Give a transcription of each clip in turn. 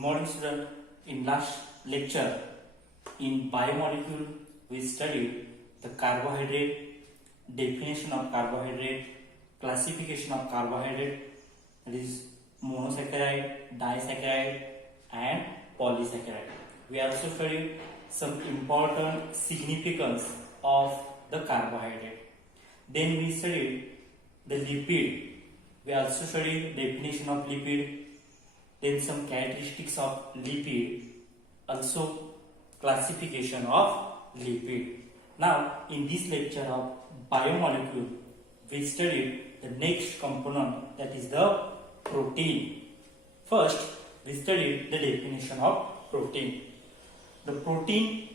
Good morning, student. In last lecture, in biomolecule, we studied the carbohydrate, definition of carbohydrate, classification of carbohydrate, that is monosaccharide, disaccharide, and polysaccharide. We also studied some important significance of the carbohydrate. Then we studied the lipid. We also studied definition of lipid, then some characteristics of lipid, also classification of lipid. Now, in this lecture of biomolecule, we studied the next component, that is the protein. First, we studied the definition of protein. The protein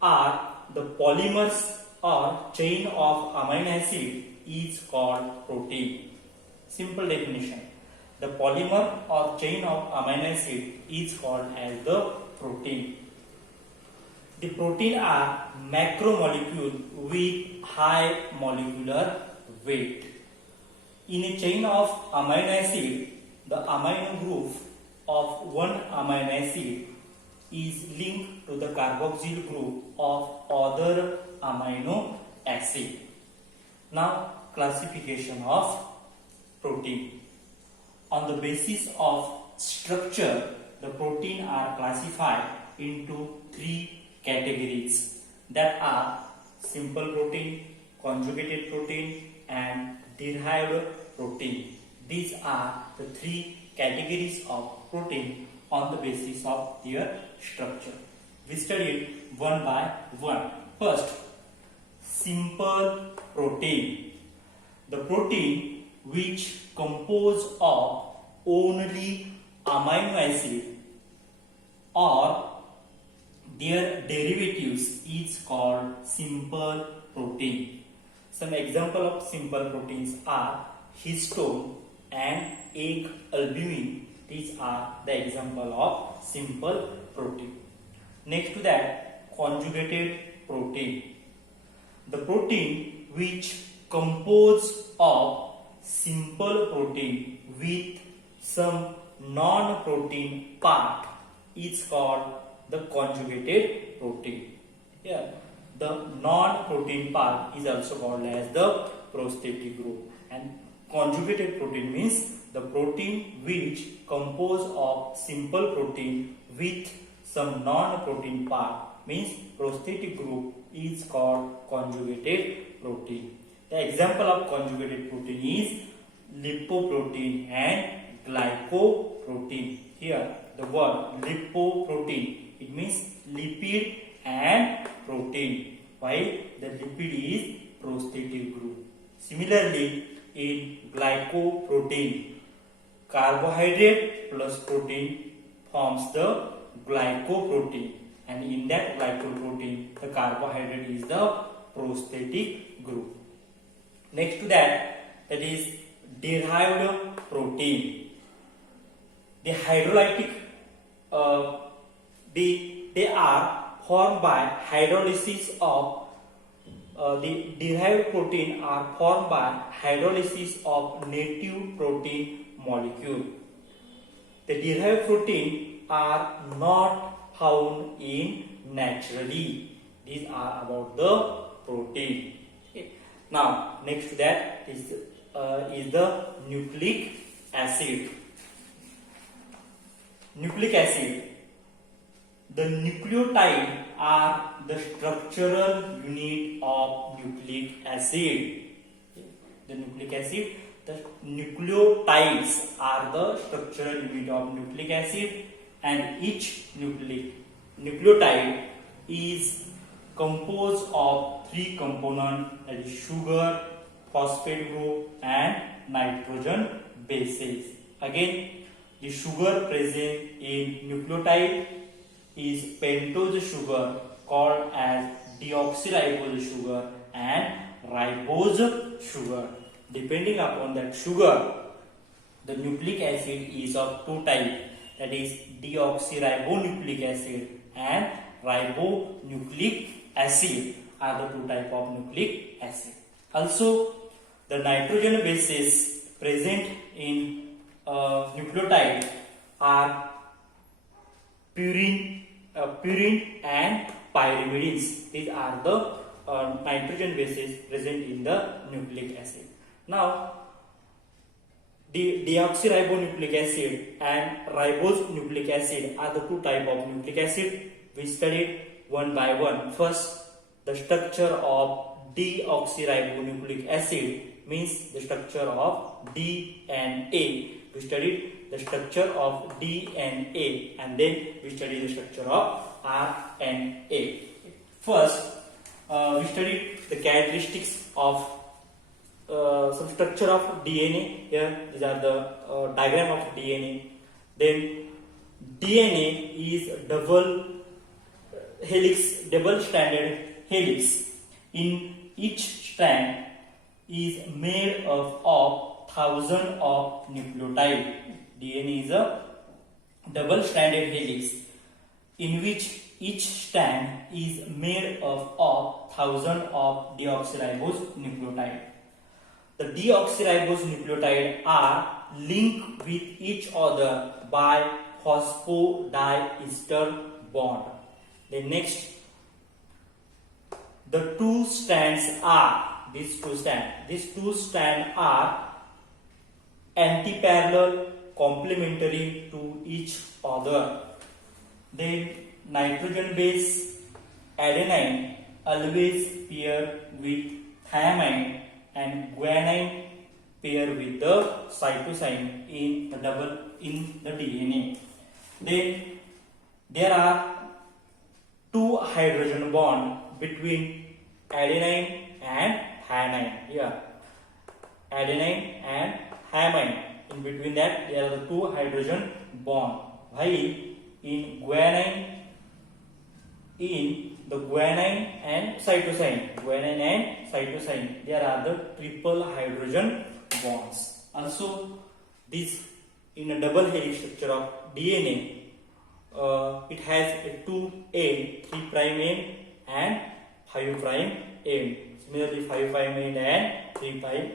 are the polymers or chain of amino acid is called protein. Simple definition. The polymer or chain of amino acid is called as the protein. The protein are macromolecule with high molecular weight. In a chain of amino acid, the amino group of one amino acid is linked to the carboxyl group of other amino acid. Now, classification of protein. On the basis of structure, the protein are classified into three categories, that are simple protein, conjugated protein, and derived protein. These are the three categories of protein on the basis of their structure. We studied one by one. First, simple protein. The protein which composed of only amino acid or their derivatives is called simple protein. Some example of simple proteins are histone and egg albumin. These are the example of simple protein. Next to that, conjugated protein. The protein which composed of simple protein with some non-protein part is called the conjugated protein. Here, the non-protein part is also called as the prosthetic group. And conjugated protein means the protein which composed of simple protein with some non-protein part, means prosthetic group, is called conjugated protein. The example of conjugated protein is lipoprotein and glycoprotein. Here, the word lipoprotein, it means lipid and protein, while the lipid is prosthetic group. Similarly, in glycoprotein, carbohydrate plus protein forms the glycoprotein, and in that glycoprotein, the carbohydrate is the prosthetic group. Next to that is derived protein. The hydrolytic, they are formed by hydrolysis of the derived protein are formed by hydrolysis of native protein molecule. The derived protein are not found in naturally. These are about the protein. Okay. Now, next to that is the nucleic acid. Nucleic acid. The nucleotide are the structural unit of nucleic acid. The nucleic acid, the nucleotides are the structural unit of nucleic acid, and each nucleotide is composed of three components, that is sugar, phosphate group, and nitrogen bases. Again, the sugar present in nucleotide is pentose sugar called as deoxyribose sugar and ribose sugar. Depending upon that sugar, the nucleic acid is of two types, that is deoxyribonucleic acid and ribonucleic acid are the two types of nucleic acid. Also, the nitrogen bases present in nucleotide are purine and pyrimidines. These are the nitrogen bases present in the nucleic acid. Now, the deoxyribonucleic acid and ribose nucleic acid are the two types of nucleic acid. We studied one by one. First, the structure of deoxyribonucleic acid means the structure of DNA. We studied the structure of DNA and then we studied the structure of RNA. First, we studied the characteristics of some structure of DNA. Here, these are the diagram of DNA. Then, DNA is double-stranded helix. In each strand is made up of thousands of nucleotides. DNA is a double-stranded helix in which each strand is made up of thousands of deoxyribose nucleotides. The deoxyribose nucleotides are linked with each other by phosphodiester bond. Then next, the two strands are these two strands are antiparallel, complementary to each other. Then nitrogen base adenine always pair with thymine and guanine pair with the cytosine in the DNA. Then there are two hydrogen bond between adenine and thymine. Here, adenine and thymine. In between that, there are the two hydrogen bond. While in the guanine and cytosine, there are the triple hydrogen bonds. Also, this in a double helix structure of DNA, it has a 2 end, 3 prime end and 5 prime end. Similarly, 5 prime end and 3 prime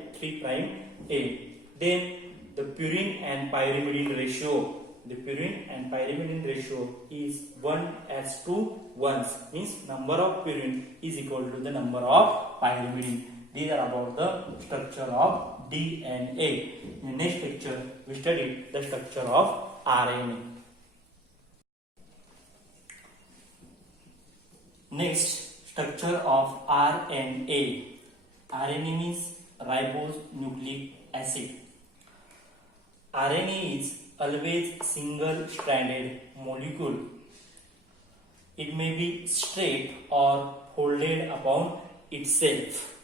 end. Then the purine and pyrimidine ratio. The purine and pyrimidine ratio is 1:1, means number of purine is equal to the number of pyrimidine. These are about the structure of DNA. In the next lecture, we studied the structure of RNA. Next, structure of RNA. RNA means ribose nucleic acid. RNA is always single-stranded molecule. It may be straight or folded upon itself.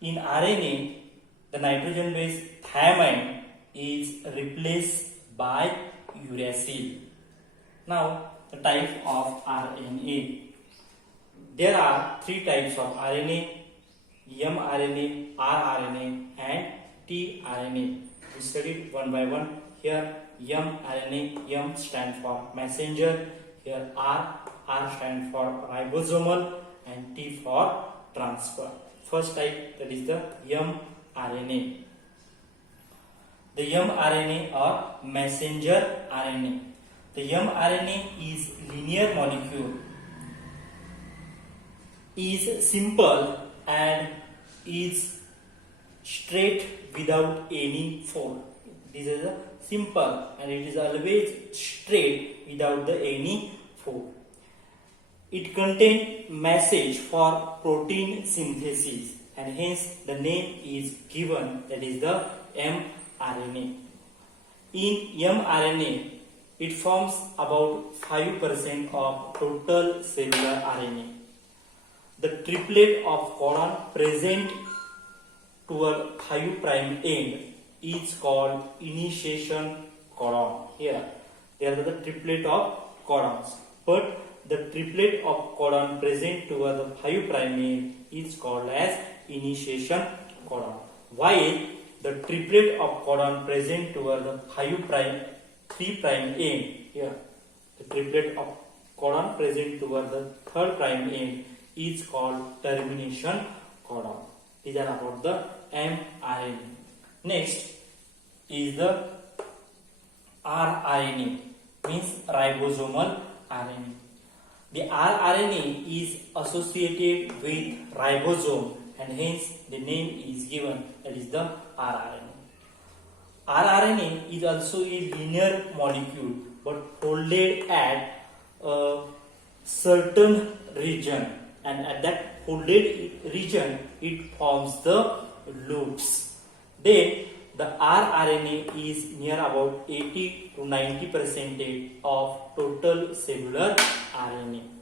In RNA, the nitrogen base thymine is replaced by uracil. Now, the type of RNA. There are three types of RNA: mRNA, rRNA, and tRNA. We studied one by one. Here, mRNA, M stands for messenger. Here, R stands for ribosomal, and T for transfer. First type, that is the mRNA. The mRNA or messenger RNA. The mRNA is linear molecule, is simple and is straight without any fold. This is a simple and it is always straight without any fold. It contains message for protein synthesis and hence the name is given, that is the mRNA. In mRNA, it forms about 5% of total cellular RNA. The triplet of codon present toward 5 prime end is called initiation codon. Here, there are the triplet of codons, but the triplet of codon present toward the 5 prime end is called as initiation codon. While the triplet of codon present toward the 3 prime end, here, the triplet of codon present toward the 3rd prime end is called termination codon. These are about the mRNA. Next is the rRNA. means ribosomal RNA. The rRNA is associated with ribosome and hence the name is given, that is the rRNA. rRNA is also a linear molecule but folded at a certain region, and at that folded region it forms the loops. Then the rRNA is near about 80 to 90% of total cellular RNA.